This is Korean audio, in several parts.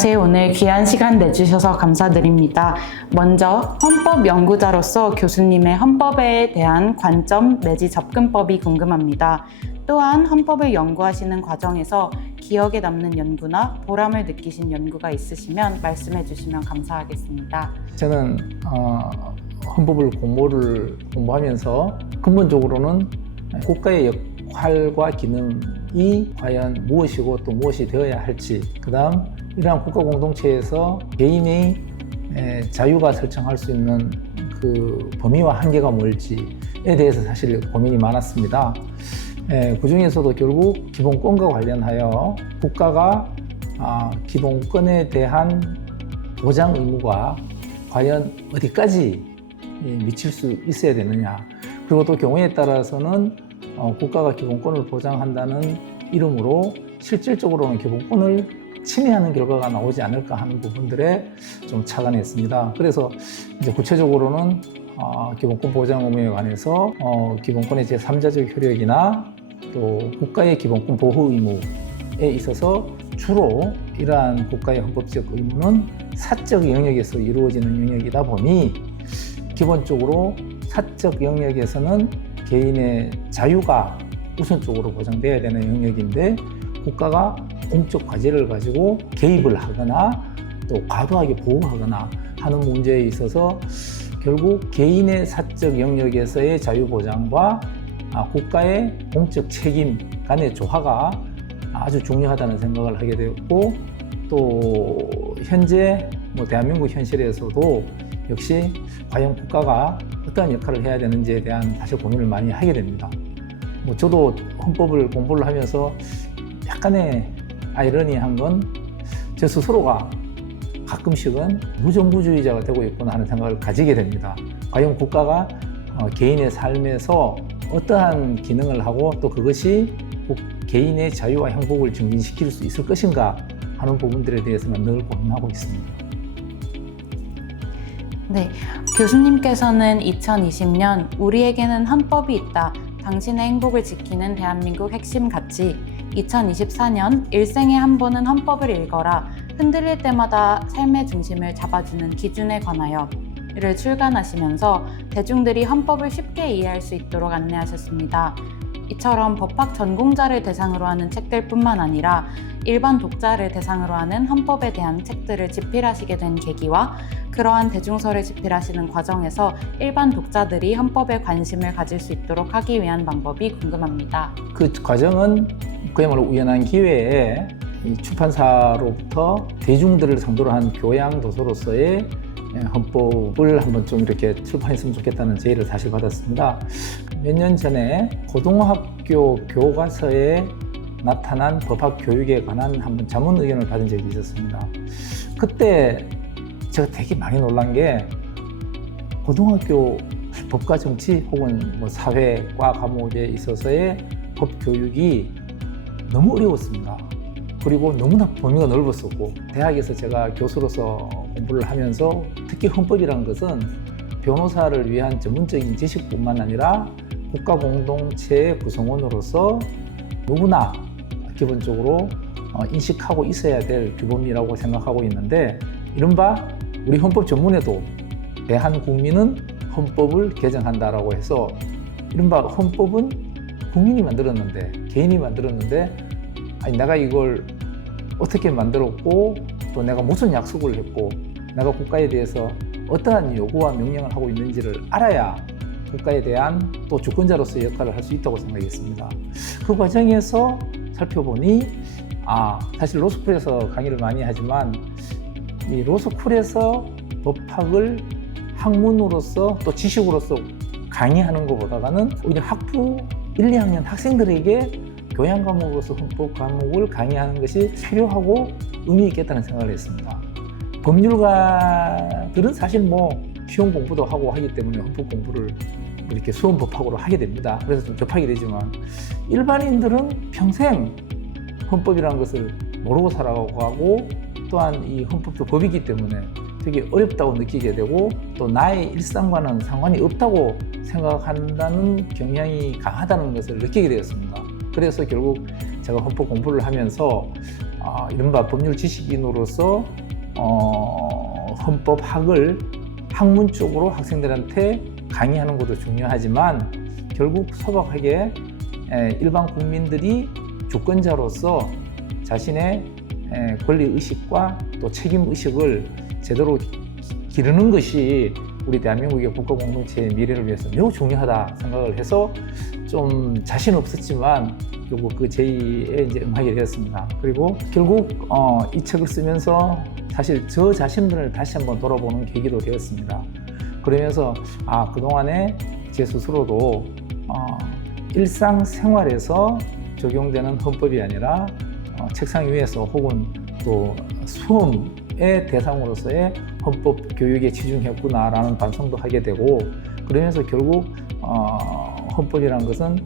안녕하세요. 오늘 귀한 시간 내주셔서 감사드립니다. 먼저 헌법 연구자로서 교수님의 헌법에 대한 관점 내지 접근법이 궁금합니다. 또한 헌법을 연구하시는 과정에서 기억에 남는 연구나 보람을 느끼신 연구가 있으시면 말씀해 주시면 감사하겠습니다. 저는 헌법을 공부하면서 근본적으로는 국가의 역할과 기능이 과연 무엇이고 또 무엇이 되어야 할지, 그 다음 이러한 국가 공동체에서 개인의 자유가 설정할 수 있는 그 범위와 한계가 뭘지에 대해서 사실 고민이 많았습니다. 그 중에서도 결국 기본권과 관련하여 국가가 기본권에 대한 보장 의무가 과연 어디까지 미칠 수 있어야 되느냐, 그리고 또 경우에 따라서는 국가가 기본권을 보장한다는 이름으로 실질적으로는 기본권을 침해하는 결과가 나오지 않을까 하는 부분들에 좀 착안했습니다. 그래서 이제 구체적으로는 기본권 보장 의무에 관해서 기본권의 제3자적 효력이나 또 국가의 기본권 보호 의무에 있어서 주로 이러한 국가의 헌법적 의무는 사적 영역에서 이루어지는 영역이다 보니 기본적으로 사적 영역에서는 개인의 자유가 우선적으로 보장돼야 되는 영역인데, 국가가 공적 과제를 가지고 개입을 하거나 또 과도하게 보호하거나 하는 문제에 있어서 결국 개인의 사적 영역에서의 자유 보장과 국가의 공적 책임 간의 조화가 아주 중요하다는 생각을 하게 되었고, 또 현재 대한민국 현실에서도 역시 과연 국가가 어떠한 역할을 해야 되는지에 대한 사실 고민을 많이 하게 됩니다. 저도 헌법을 공부를 하면서 약간의 아이러니한 건 제 스스로가 가끔씩은 무정부주의자가 되고 있구나 하는 생각을 가지게 됩니다. 과연 국가가 개인의 삶에서 어떠한 기능을 하고 또 그것이 개인의 자유와 행복을 증진시킬 수 있을 것인가 하는 부분들에 대해서는 늘 고민하고 있습니다. 네, 교수님께서는 2020년 우리에게는 헌법이 있다. 당신의 행복을 지키는 대한민국 핵심 가치, 2024년 일생에 한 번은 헌법을 읽어라. 흔들릴 때마다 삶의 중심을 잡아주는 기준에 관하여 를 출간하시면서 대중들이 헌법을 쉽게 이해할 수 있도록 안내하셨습니다. 이처럼 법학 전공자를 대상으로 하는 책들 뿐만 아니라 일반 독자를 대상으로 하는 헌법에 대한 책들을 집필하시게 된 계기와 그러한 대중서를 집필하시는 과정에서 일반 독자들이 헌법에 관심을 가질 수 있도록 하기 위한 방법이 궁금합니다. 그 과정은 그야말로 우연한 기회에 이 출판사로부터 대중들을 상대로 한 교양 도서로서의 헌법을 한번 좀 이렇게 출판했으면 좋겠다는 제의를 사실 받았습니다. 몇 년 전에 고등학교 교과서에 나타난 법학 교육에 관한 한번 자문 의견을 받은 적이 있었습니다. 그때 제가 되게 많이 놀란 게, 고등학교 법과 정치 혹은 사회과 과목에 있어서의 법 교육이 너무 어려웠습니다. 그리고 너무나 범위가 넓었었고, 대학에서 제가 교수로서 공부를 하면서 특히 헌법이라는 것은 변호사를 위한 전문적인 지식뿐만 아니라 국가 공동체의 구성원으로서 누구나 기본적으로 인식하고 있어야 될 규범이라고 생각하고 있는데, 이른바 우리 헌법 전문에도 대한국민은 헌법을 개정한다라고 해서 이른바 헌법은 국민이 만들었는데, 개인이 만들었는데, 아니 내가 이걸 어떻게 만들었고 또 내가 무슨 약속을 했고 내가 국가에 대해서 어떠한 요구와 명령을 하고 있는지를 알아야 국가에 대한 또 주권자로서의 역할을 할 수 있다고 생각했습니다. 그 과정에서 살펴보니 사실 로스쿨에서 강의를 많이 하지만 이 로스쿨에서 법학을 학문으로서 또 지식으로서 강의하는 것보다는 오히려 학부 1, 2학년 학생들에게 교양 과목으로서 헌법 과목을 강의하는 것이 필요하고 의미 있겠다는 생각을 했습니다. 법률가들은 사실 시험 공부도 하고 하기 때문에 헌법 공부를 이렇게 수험 법학으로 하게 됩니다. 그래서 좀 접하게 되지만 일반인들은 평생 헌법이라는 것을 모르고 살아가고 하고, 또한 이 헌법도 법이기 때문에 되게 어렵다고 느끼게 되고 또 나의 일상과는 상관이 없다고 생각한다는 경향이 강하다는 것을 느끼게 되었습니다. 그래서 결국 제가 헌법 공부를 하면서 이른바 법률 지식인으로서 헌법학을 학문 쪽으로 학생들한테 강의하는 것도 중요하지만 결국 소박하게 일반 국민들이 주권자로서 자신의 권리의식과 또 책임의식을 제대로 기르는 것이 우리 대한민국의 국가공동체의 미래를 위해서 매우 중요하다 생각을 해서 좀 자신 없었지만 결국 그 제의에 이제 응하게 되었습니다. 그리고 결국 이 책을 쓰면서 사실 저 자신들을 다시 한번 돌아보는 계기도 되었습니다. 그러면서 그동안에 제 스스로도 일상생활에서 적용되는 헌법이 아니라 책상 위에서 혹은 또 수험의 대상으로서의 헌법 교육에 치중했구나라는 반성도 하게 되고 그러면서 결국 헌법이라는 것은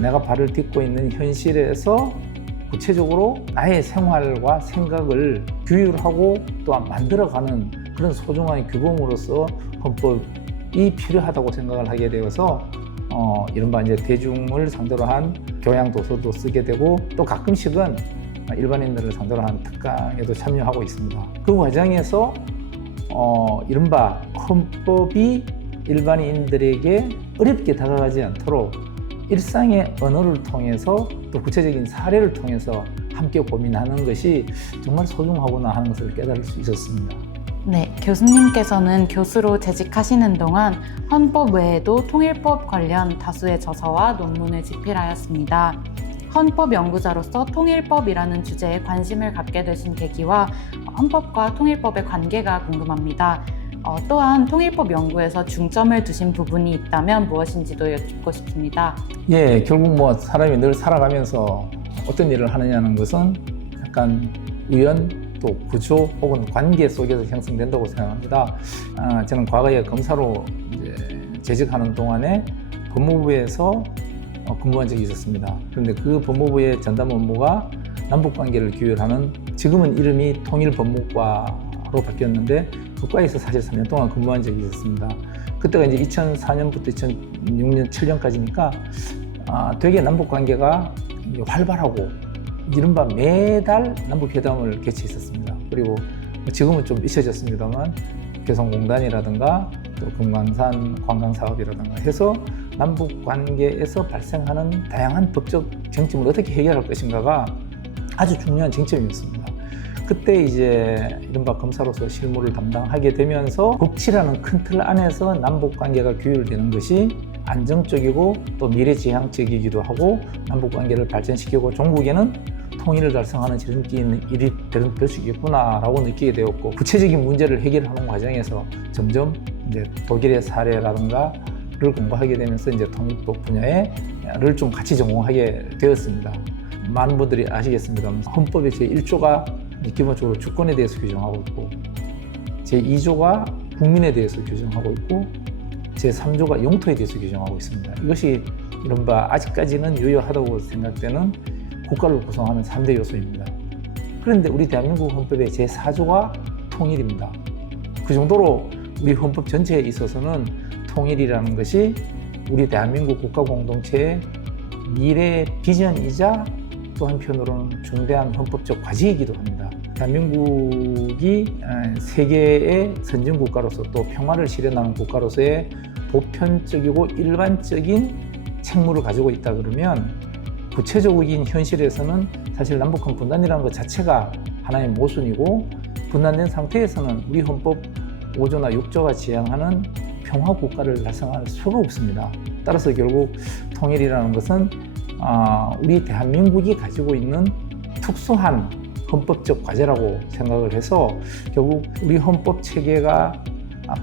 내가 발을 딛고 있는 현실에서 구체적으로 나의 생활과 생각을 규율하고 또한 만들어가는 그런 소중한 규범으로서 헌법이 필요하다고 생각을 하게 되어서 이른바 이제 대중을 상대로 한 교양 도서도 쓰게 되고 또 가끔씩은 일반인들을 상대로 한 특강에도 참여하고 있습니다. 그 과정에서 이른바 헌법이 일반인들에게 어렵게 다가가지 않도록 일상의 언어를 통해서 또 구체적인 사례를 통해서 함께 고민하는 것이 정말 소중하구나 하는 것을 깨달을 수 있었습니다. 네, 교수님께서는 교수로 재직하시는 동안 헌법 외에도 통일법 관련 다수의 저서와 논문을 집필하였습니다. 헌법 연구자로서 통일법이라는 주제에 관심을 갖게 되신 계기와 헌법과 통일법의 관계가 궁금합니다. 또한 통일법 연구에서 중점을 두신 부분이 있다면 무엇인지도 여쭙고 싶습니다. 예, 결국 사람이 늘 살아가면서 어떤 일을 하느냐는 것은 약간 우연 또 구조 혹은 관계 속에서 형성된다고 생각합니다. 저는 과거에 검사로 재직하는 동안에 법무부에서 근무한 적이 있었습니다. 그런데 그 법무부의 전담 업무가 남북관계를 규율하는 지금은 이름이 통일법무과로 바뀌었는데 그 과에서 사실 3년 동안 근무한 적이 있었습니다. 그때가 이제 2004년부터 2006년, 7년까지니까 되게 남북관계가 활발하고 이른바 매달 남북회담을 개최했었습니다. 그리고 지금은 좀 잊혀졌습니다만 개성공단이라든가 또 금강산 관광사업이라든가 해서 남북관계에서 발생하는 다양한 법적 쟁점을 어떻게 해결할 것인가가 아주 중요한 쟁점이었습니다. 그때 이제 이른바 검사로서 실무를 담당하게 되면서 법치라는 큰 틀 안에서 남북관계가 규율되는 것이 안정적이고 또 미래지향적이기도 하고 남북관계를 발전시키고 종국에는 통일을 달성하는 지름길 있는 일이 될 수 있겠구나라고 느끼게 되었고 구체적인 문제를 해결하는 과정에서 점점 이제 독일의 사례라든가를 공부하게 되면서 이제 통일법 분야를 좀 같이 전공하게 되었습니다. 많은 분들이 아시겠습니다만 헌법의 제1조가 기본적으로 주권에 대해서 규정하고 있고 제2조가 국민에 대해서 규정하고 있고 제3조가 영토에 대해서 규정하고 있습니다. 이것이 이른바 아직까지는 유효하다고 생각되는 국가를 구성하는 3대 요소입니다. 그런데 우리 대한민국 헌법의 제4조가 통일입니다. 그 정도로 우리 헌법 전체에 있어서는 통일이라는 것이 우리 대한민국 국가 공동체의 미래 비전이자 또 한편으로는 중대한 헌법적 과제이기도 합니다. 대한민국이 세계의 선진국가로서 또 평화를 실현하는 국가로서의 보편적이고 일반적인 책무를 가지고 있다 그러면 구체적인 현실에서는 사실 남북한 분단이라는 것 자체가 하나의 모순이고 분단된 상태에서는 우리 헌법 5조나 6조가 지향하는 평화 국가를 달성할 수가 없습니다. 따라서 결국 통일이라는 것은 우리 대한민국이 가지고 있는 특수한 헌법적 과제라고 생각을 해서 결국 우리 헌법 체계가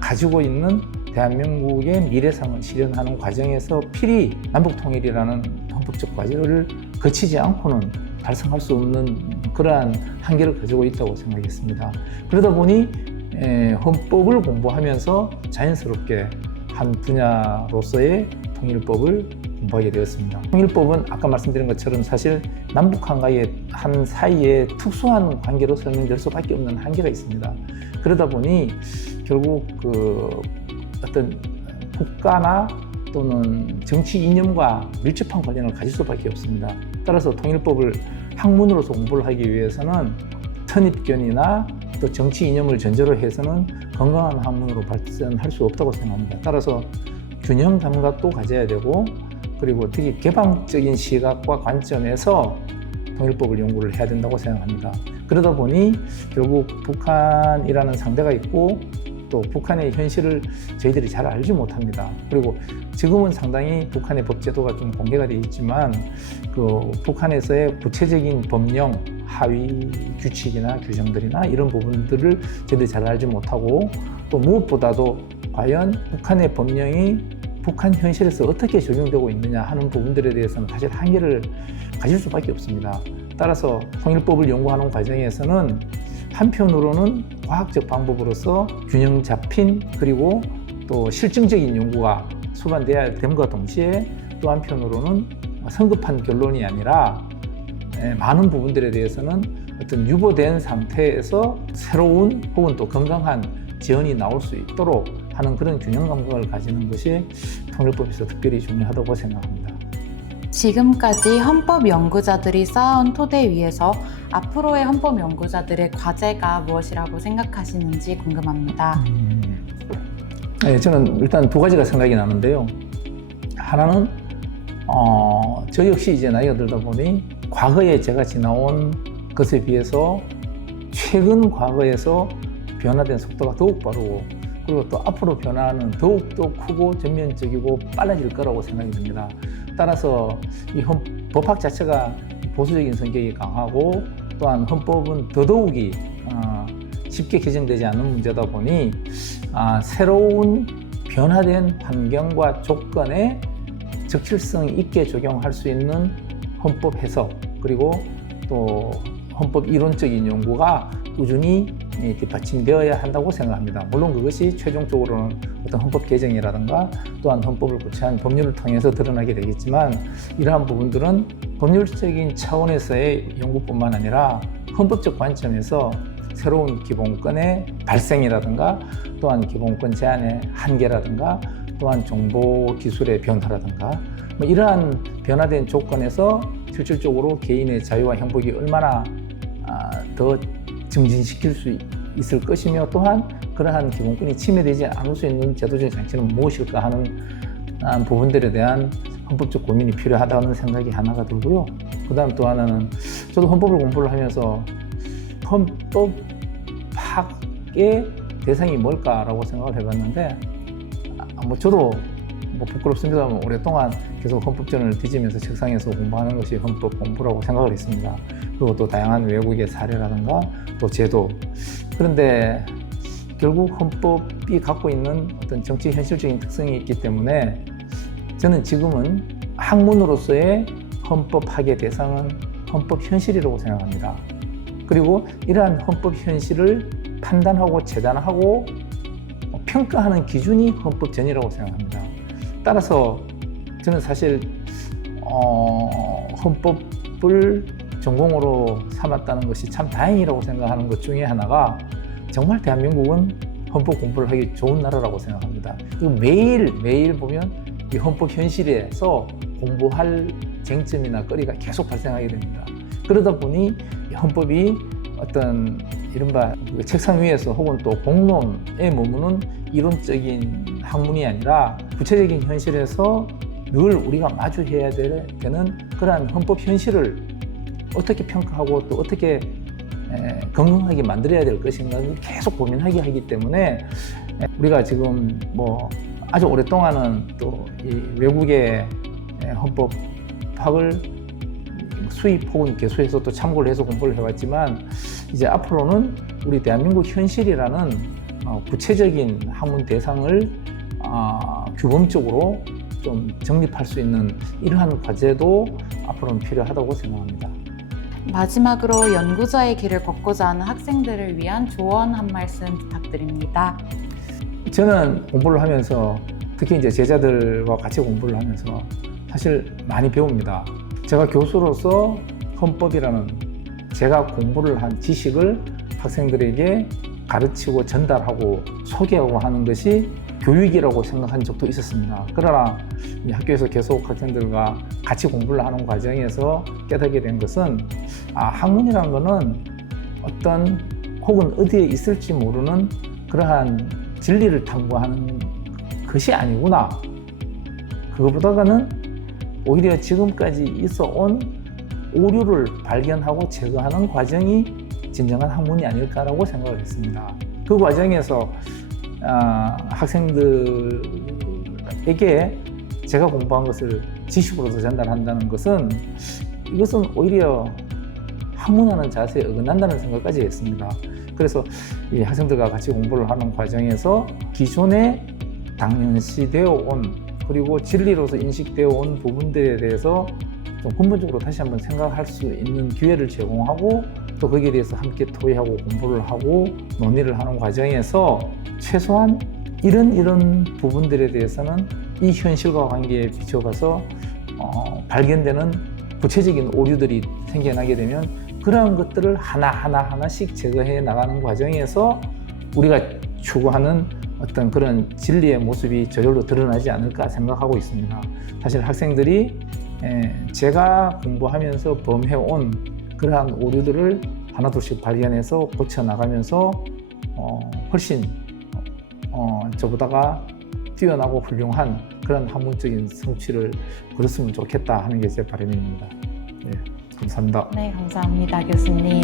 가지고 있는 대한민국의 미래상을 실현하는 과정에서 필히 남북통일이라는 헌법적 과제를 거치지 않고는 달성할 수 없는 그러한 한계를 가지고 있다고 생각했습니다. 그러다 보니 헌법을 공부하면서 자연스럽게 한 분야로서의 통일법을 공부하게 되었습니다. 통일법은 아까 말씀드린 것처럼 사실 남북한가의 한 사이에 특수한 관계로 설명될 수밖에 없는 한계가 있습니다. 그러다 보니 결국 어떤 국가나 또는 정치 이념과 밀접한 관련을 가질 수밖에 없습니다. 따라서 통일법을 학문으로서 공부를 하기 위해서는 선입견이나 또 정치 이념을 전제로 해서는 건강한 학문으로 발전할 수 없다고 생각합니다. 따라서 균형 감각도 가져야 되고, 그리고 특히 개방적인 시각과 관점에서 통일법을 연구를 해야 된다고 생각합니다. 그러다 보니 결국 북한이라는 상대가 있고 또 북한의 현실을 저희들이 잘 알지 못합니다. 그리고 지금은 상당히 북한의 법제도가 좀 공개가 되어 있지만 그 북한에서의 구체적인 법령, 하위 규칙이나 규정들이나 이런 부분들을 저희들이 잘 알지 못하고, 또 무엇보다도 과연 북한의 법령이 북한 현실에서 어떻게 적용되고 있느냐 하는 부분들에 대해서는 사실 한계를 가질 수밖에 없습니다. 따라서 통일법을 연구하는 과정에서는 한편으로는 과학적 방법으로서 균형 잡힌 그리고 또 실증적인 연구가 수반돼야 됨과 동시에, 또 한편으로는 성급한 결론이 아니라 많은 부분들에 대해서는 어떤 유보된 상태에서 새로운 혹은 또 건강한 지원이 나올 수 있도록 하는 그런 균형 감각을 가지는 것이 통일법에서 특별히 중요하다고 생각합니다. 지금까지 헌법 연구자들이 쌓아온 토대 위에서 앞으로의 헌법 연구자들의 과제가 무엇이라고 생각하시는지 궁금합니다. 네, 저는 일단 두 가지가 생각이 나는데요. 하나는 저 역시 이제 나이가 들다 보니 과거에 제가 지나온 것에 비해서 최근 과거에서 변화된 속도가 더욱 빠르고, 그리고 또 앞으로 변화는 더욱더 크고 전면적이고 빨라질 거라고 생각이 듭니다. 따라서 이 법학 자체가 보수적인 성격이 강하고, 또한 헌법은 더더욱이 쉽게 개정되지 않는 문제다 보니 새로운 변화된 환경과 조건에 적절성 있게 적용할 수 있는 헌법 해석, 그리고 또 헌법 이론적인 연구가 꾸준히 뒷받침되어야 한다고 생각합니다. 물론 그것이 최종적으로는 어떤 헌법 개정이라든가 또한 헌법을 고치한 법률을 통해서 드러나게 되겠지만, 이러한 부분들은 법률적인 차원에서의 연구뿐만 아니라 헌법적 관점에서 새로운 기본권의 발생이라든가 또한 기본권 제한의 한계라든가 또한 정보 기술의 변화라든가 이러한 변화된 조건에서 실질적으로 개인의 자유와 행복이 얼마나 더 증진시킬 수 있을 것이며, 또한 그러한 기본권이 침해되지 않을 수 있는 제도적 장치는 무엇일까 하는 부분들에 대한 헌법적 고민이 필요하다는 생각이 하나가 들고요. 그 다음 또 하나는, 저도 헌법을 공부를 하면서 헌법 파악의 대상이 뭘까라고 생각을 해봤는데, 저도 부끄럽습니다만 오랫동안 계속 헌법전을 뒤지면서 책상에서 공부하는 것이 헌법 공부라고 생각을 했습니다. 그리고 또 다양한 외국의 사례라든가 또 제도. 그런데 결국 헌법이 갖고 있는 어떤 정치 현실적인 특성이 있기 때문에 저는 지금은 학문으로서의 헌법학의 대상은 헌법 현실이라고 생각합니다. 그리고 이러한 헌법 현실을 판단하고 재단하고 평가하는 기준이 헌법전이라고 생각합니다. 따라서 저는 사실 헌법을 전공으로 삼았다는 것이 참 다행이라고 생각하는 것 중에 하나가, 정말 대한민국은 헌법 공부를 하기 좋은 나라라고 생각합니다. 매일 보면 이 헌법 현실에서 공부할 쟁점이나 거리가 계속 발생하게 됩니다. 그러다 보니 헌법이 어떤 이른바 책상 위에서 혹은 또 공론에 머무는 이론적인 학문이 아니라 구체적인 현실에서 늘 우리가 마주해야 되는 그러한 헌법 현실을 어떻게 평가하고 또 어떻게 건강하게 만들어야 될 것인가를 계속 고민하게 하기 때문에, 우리가 지금 아주 오랫동안은 또 이 외국의 헌법학을 수입 혹은 개수해서 또 참고를 해서 공부를 해왔지만, 이제 앞으로는 우리 대한민국 현실이라는 구체적인 학문 대상을 규범적으로 좀 정립할 수 있는 이러한 과제도 앞으로는 필요하다고 생각합니다. 마지막으로 연구자의 길을 걷고자 하는 학생들을 위한 조언 한 말씀 부탁드립니다. 저는 공부를 하면서, 특히 이제 제자들과 같이 공부를 하면서 사실 많이 배웁니다. 제가 교수로서 헌법이라는 제가 공부를 한 지식을 학생들에게 가르치고 전달하고 소개하고 하는 것이 교육이라고 생각한 적도 있었습니다. 그러나 이 학교에서 계속 학생들과 같이 공부를 하는 과정에서 깨닫게 된 것은 학문이라는 것은 어떤 혹은 어디에 있을지 모르는 그러한 진리를 탐구하는 것이 아니구나. 그것보다는 오히려 지금까지 있어 온 오류를 발견하고 제거하는 과정이 진정한 학문이 아닐까라고 생각을 했습니다. 그 과정에서 학생들에게 제가 공부한 것을 지식으로도 전달한다는 것은 이것은 오히려 학문하는 자세에 어긋난다는 생각까지 했습니다. 그래서 이 학생들과 같이 공부를 하는 과정에서 기존에 당연시되어 온 그리고 진리로서 인식되어 온 부분들에 대해서 좀 근본적으로 다시 한번 생각할 수 있는 기회를 제공하고 또 거기에 대해서 함께 토의하고 공부를 하고 논의를 하는 과정에서 최소한 이런 부분들에 대해서는 이 현실과 관계에 비춰가서 발견되는 구체적인 오류들이 생겨나게 되면 그러한 것들을 하나씩 제거해 나가는 과정에서 우리가 추구하는 어떤 그런 진리의 모습이 저절로 드러나지 않을까 생각하고 있습니다. 사실 학생들이 제가 공부하면서 범해온 그러한 오류들을 하나둘씩 발견해서 고쳐나가면서 훨씬 저보다가 뛰어나고 훌륭한 그런 학문적인 성취를 거뒀으면 좋겠다 하는 게 제 바람입니다. 네, 감사합니다. 네, 감사합니다, 교수님.